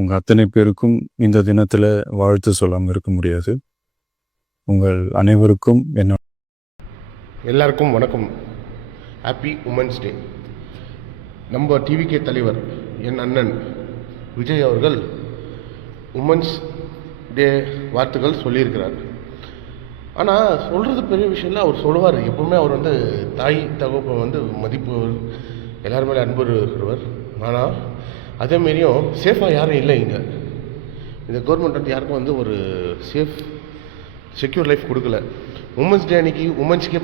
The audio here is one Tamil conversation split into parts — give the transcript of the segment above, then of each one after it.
உங்கள் அத்தனை பேருக்கும் இந்த தினத்தில் வாழ்த்து சொல்லாமல் இருக்க முடியாது. உங்கள் அனைவருக்கும் எல்லாருக்கும் வணக்கம். Happy women's day. நம்ம டிவிகே தலைவர் என் அண்ணன் விஜய் அவர்கள் உமன்ஸ் டே வாழ்த்துக்கள் சொல்லியிருக்கிறார். ஆனால் சொல்கிறது பெரிய விஷயம் இல்லை. அவர் சொல்லுவார், எப்பவுமே அவர் தாய் தகப்பை மதிப்பு, எல்லாருமே அன்பு இருக்கிறவர். ஆனால் அதேமாரியும் சேஃபாக யாரும் இல்லை. இந்த கவர்மெண்ட் யாருக்கும் ஒரு செக்யூர் லைஃப் கொடுக்கல. உமன்ஸ் டே அன்றைக்கி உமன்ஸ்க்கே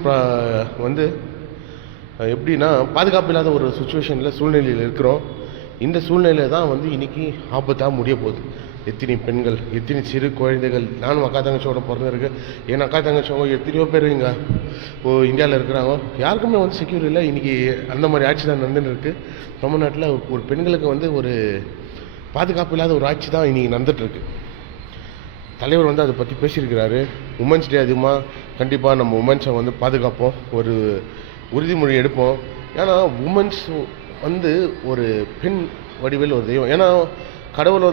எப்படின்னா பாதுகாப்பு இல்லாத ஒரு சூழ்நிலையில் இருக்கிறோம். இந்த சூழ்நிலை தான் இன்றைக்கி ஆபத்தாக முடிய போகுது. எத்தனை பெண்கள், எத்தனை சிறு குழந்தைகள், நானும் அக்கா தங்கச்சியோட பிறந்திருக்கு. என் அக்கா தங்கச்சியவங்க எத்தனையோ பேர் இங்கே இந்தியாவில் இருக்கிறாங்க. யாருக்குமே செக்யூர் இல்லை. இன்றைக்கி அந்த மாதிரி ஆட்சி தான் நடந்துன்னு இருக்குது. தமிழ்நாட்டில் ஒரு பெண்களுக்கு ஒரு பாதுகாப்பு இல்லாத ஒரு ஆட்சி தான் இன்றைக்கி நடந்துகிட்ருக்கு. தலைவர் அதை பற்றி பேசியிருக்கிறாரு. உமன்ஸ் டே அதிகமாக கண்டிப்பாக நம்ம உமன்ஸை பாதுகாப்போம், ஒரு உறுதிமொழி எடுப்போம். ஏன்னா உமன்ஸ் ஒரு பெண் வடிவில் ஒரு தெய்வம். ஏன்னா கடவுள்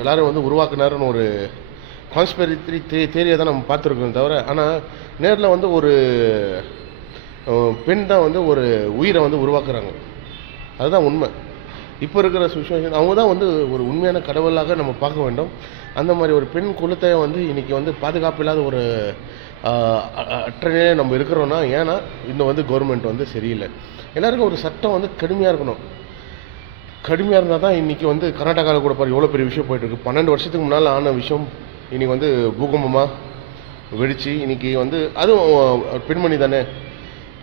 எல்லாரும் உருவாக்குனாருன்னு ஒரு கான்ஸ்பிரசி தேரியை தான் நம்ம பார்த்துருக்கோம் தவிர, ஆனால் நேரில் ஒரு பெண் தான் ஒரு உயிரை உருவாக்குறாங்க. அதுதான் உண்மை. இப்போ இருக்கிற சுச்சுவேஷன் அவங்க தான் ஒரு உண்மையான கடவுளாக நம்ம பார்க்க வேண்டும். அந்த மாதிரி ஒரு பெண் குலத்தை இன்றைக்கி பாதுகாப்பு இல்லாத ஒரு அற்றனையே நம்ம இருக்கிறோன்னா, ஏன்னா இந்த கவர்மெண்ட் சரியில்லை. எல்லாருக்கும் ஒரு சட்டம் கடுமையாக இருக்கணும். கடுமையாக இருந்தால் தான் இன்றைக்கி கர்நாடகாவில் கூட பாரு எவ்வளோ பெரிய விஷயம் போயிட்டுருக்கு. 12 வருஷத்துக்கு முன்னால் ஆன விஷயம் இன்றைக்கி பூகம்பமாக வெடித்து இன்றைக்கி அதுவும் பெண்மணி தானே.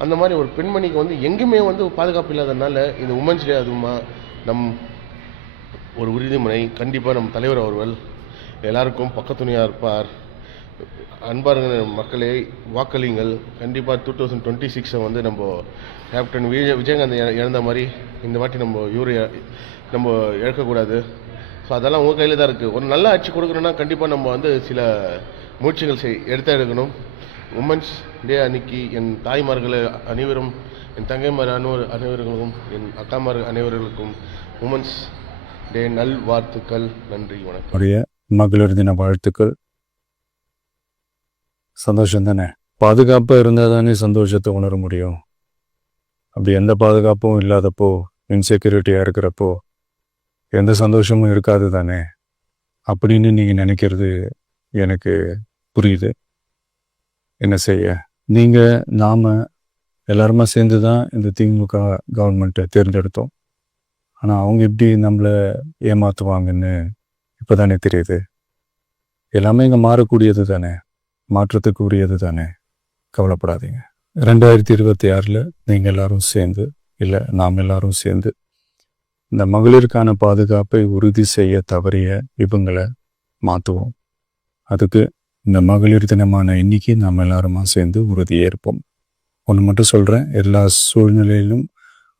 அந்த மாதிரி ஒரு பெண்மணிக்கு எங்கேயுமே பாதுகாப்பு இல்லாததுனால இந்த உமன்ஸ் டே அதுவுமா ஒரு உறுதிமொழி கண்டிப்பாக நம்ம தலைவர் அவர்கள் எல்லாருக்கும் பக்கத்துணையாக இருப்பார். அன்பார்ந்த மக்களே, வாக்களிங்கள். கண்டிப்பாக 2026 நம்ம கேப்டன் விஜயகாந்த் இழந்த மாதிரி இந்த வாட்டி நம்ம இழக்கக்கூடாது. ஸோ அதெல்லாம் உங்கள் கையில் தான் இருக்குது. ஒரு நல்ல ஆட்சி கொடுக்கணுன்னா கண்டிப்பாக நம்ம சில முயற்சிகள் எடுக்கணும். உமன்ஸ் டே அன்னைக்கு என் தாய்மார்கள் அனைவரும், என் தங்கைமார் அனைவர்களுக்கும், என் அக்காமார் அனைவர்களுக்கும் உமன்ஸ் டே நல் வாழ்த்துக்கள். நன்றி, வணக்கம். மகளிர் தின வாழ்த்துக்கள். சந்தோஷம் தானே. பாதுகாப்பாக இருந்தால் தானே சந்தோஷத்தை உணர முடியும். அப்படி எந்த பாதுகாப்பும் இல்லாதப்போ, இன்செக்யூரிட்டியாக இருக்கிறப்போ எந்த சந்தோஷமும் இருக்காது தானே அப்படின்னு நீங்கள் நினைக்கிறது எனக்கு புரியுது. என்ன செய்ய, நீங்கள் நாம் எல்லாருமா சேர்ந்து தான் இந்த திமுக கவர்மெண்ட்டை தேர்ந்தெடுத்தோம். ஆனால் அவங்க எப்படி நம்மளை ஏமாற்றுவாங்கன்னு இப்போ தானே தெரியுது. எல்லாமே இங்கே மாறக்கூடியது தானே, மாற்றத்துக்கு உரியது தானே. கவலைப்படாதீங்க. 2026 நீங்கள் எல்லாரும் சேர்ந்து, இல்லை நாம் எல்லாரும் சேர்ந்து இந்த மகளிருக்கான பாதுகாப்பை உறுதி செய்ய தவறிய இவங்களை மாற்றுவோம். அதுக்கு இந்த மகளிர் தினமான இன்னைக்கு நாம் எல்லாருமா சேர்ந்து உறுதியேற்போம். ஒன்று மட்டும் சொல்கிறேன், எல்லா சூழ்நிலையிலும்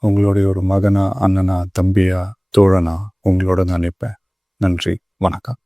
உங்களுடைய ஒரு மகனா, அண்ணனா, தம்பியா, தோழனா உங்களோட நான் நிற்பேன். நன்றி, வணக்கம்.